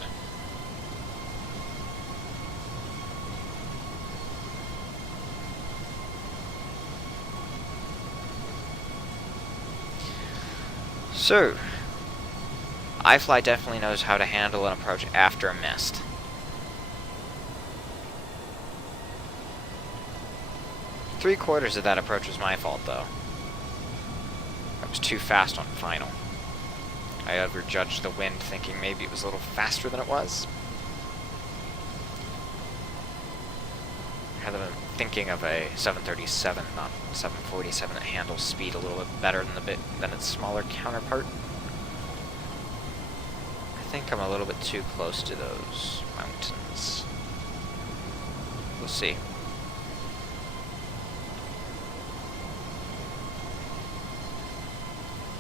So, iFly definitely knows how to handle an approach after a mist. Three-quarters of that approach was my fault, though. I was too fast on final. I overjudged the wind, thinking maybe it was a little faster than it was. Rather than thinking of a 737, not 747, that handles speed a little bit better than its smaller counterpart. I think I'm a little bit too close to those mountains. We'll see.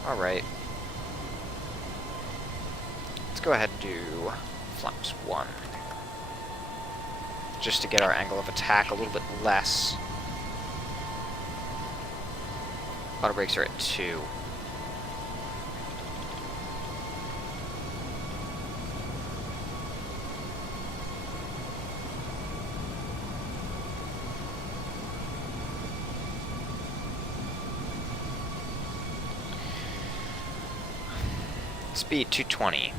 Alright. Let's go ahead and do flaps 1. Just to get our angle of attack a little bit less. Auto brakes are at 2. Speed 220.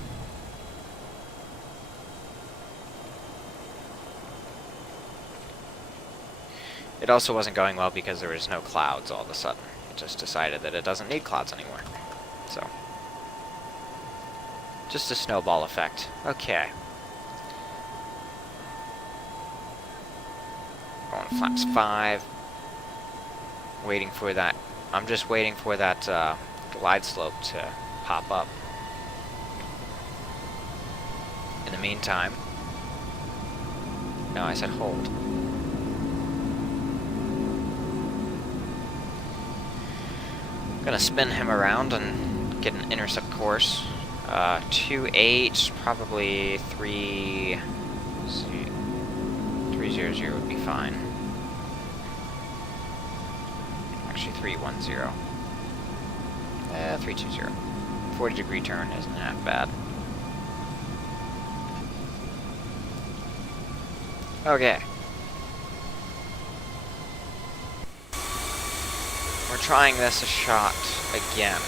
It also wasn't going well because there was no clouds all of a sudden. It just decided that it doesn't need clouds anymore. So, just a snowball effect. Okay. Going flaps 5. Waiting for that. I'm just waiting for that glide slope to pop up. In the meantime, no, I said hold. Gonna spin him around and get an intercept course. 2.8, probably 3. Let's see, 300 would be fine. Actually, 310. 320. 40-degree turn isn't that bad. Okay. We're trying this a shot again.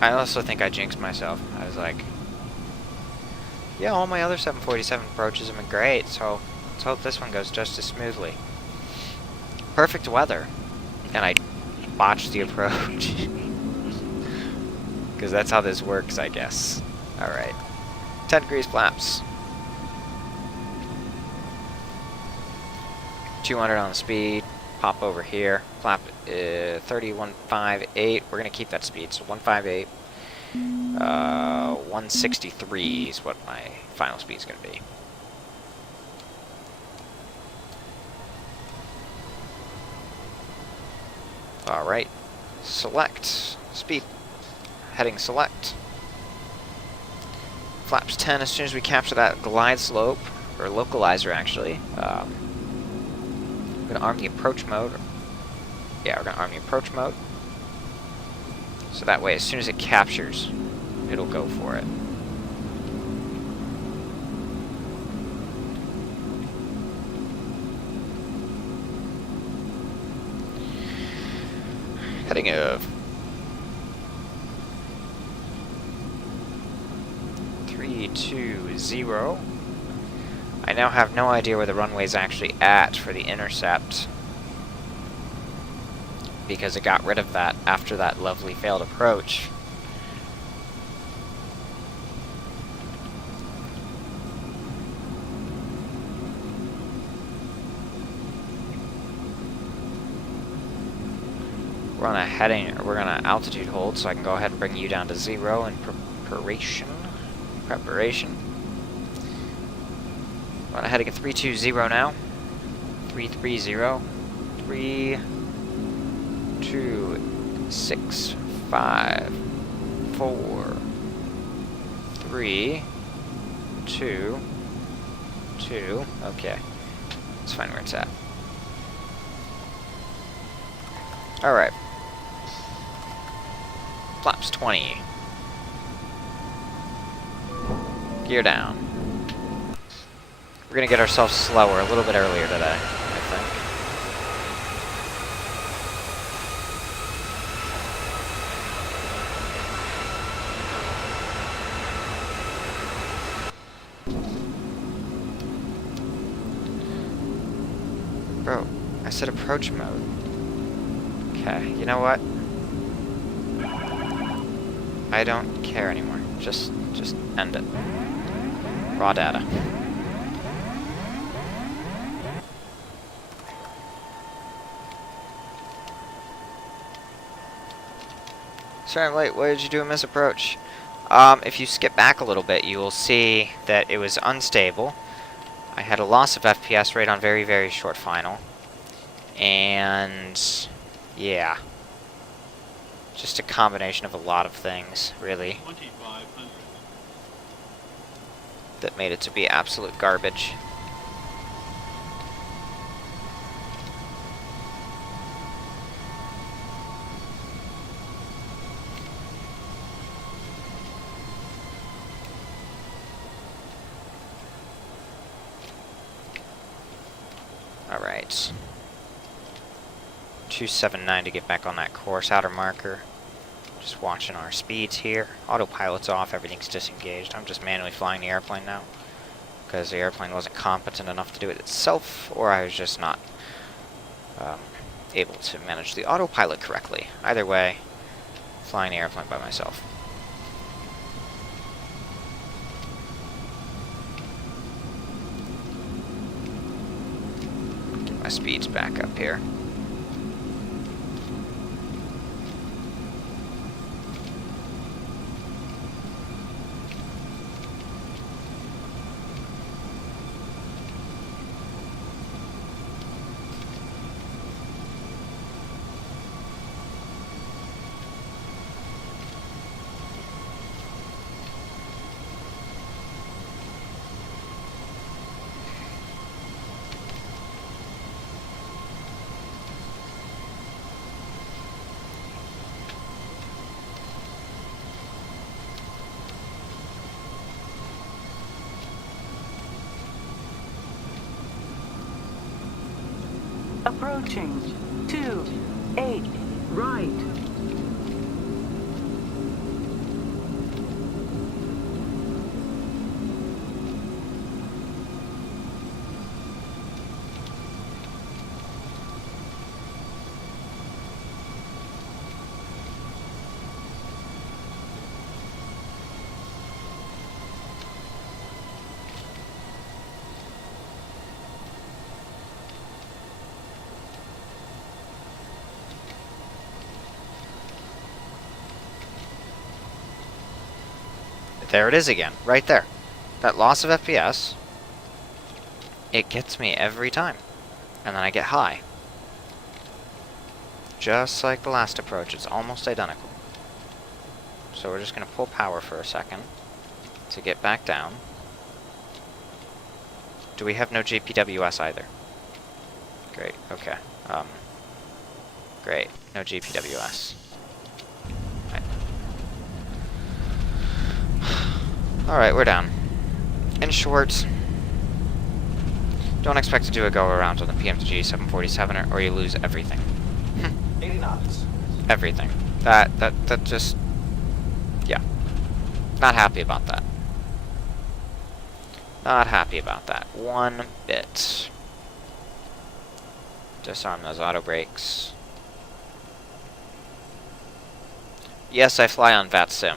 I also think I jinxed myself. I was like, yeah, all my other 747 approaches have been great, so let's hope this one goes just as smoothly. Perfect weather. And I botched the approach. Because that's how this works, I guess. Alright. 10 degrees flaps. 200 on the speed. Pop over here. Flap 31.58. We're going to keep that speed, so 158. 163 is what my final speed is going to be. Alright, select, speed, heading select. Flaps 10 as soon as we capture that glide slope, or localizer actually. We're going to arm the approach mode. Yeah, we're going to arm the approach mode. So that way, as soon as it captures, it'll go for it. Heading of 320. I now have no idea where the runway's actually at for the intercept, because it got rid of that after that lovely failed approach. We're on a heading, we're on an altitude hold, so I can go ahead and bring you down to 0 in preparation. We're on a heading of 320 now. 330. 3, 2, 6, 5, 4, 3, 2, 2. Okay. Let's find where it's at. Alright. Flaps 20. Gear down. We're gonna get ourselves slower a little bit earlier today, I think. Bro, I said approach mode. Okay, you know what? I don't care anymore. Just end it. Raw data. Sorry I'm late. What did you do in this approach? If you skip back a little bit, you will see that it was unstable. I had a loss of FPS rate on very, very short final. And yeah. Just a combination of a lot of things, really, 2500. that made it to be absolute garbage. Alright. 279 to get back on that course, outer marker. Just watching our speeds here. Autopilot's off, everything's disengaged. I'm just manually flying the airplane now, because the airplane wasn't competent enough to do it itself, or I was just not able to manage the autopilot correctly. Either way, flying the airplane by myself. Get my speeds back up here. Approaching. 28. Right. there it is again, right there. That loss of FPS, it gets me every time. And then I get high. Just like the last approach, it's almost identical. So we're just going to pull power for a second to get back down. Do we have no GPWS either? Great, okay. Great, no GPWS. Right. Alright, we're down. In short, don't expect to do a go-around on the PMDG 747 or you lose everything. 80 knots. Everything. That just... yeah. Not happy about that. Not happy about that. One bit. Disarm those auto brakes. Yes, I fly on VATSIM.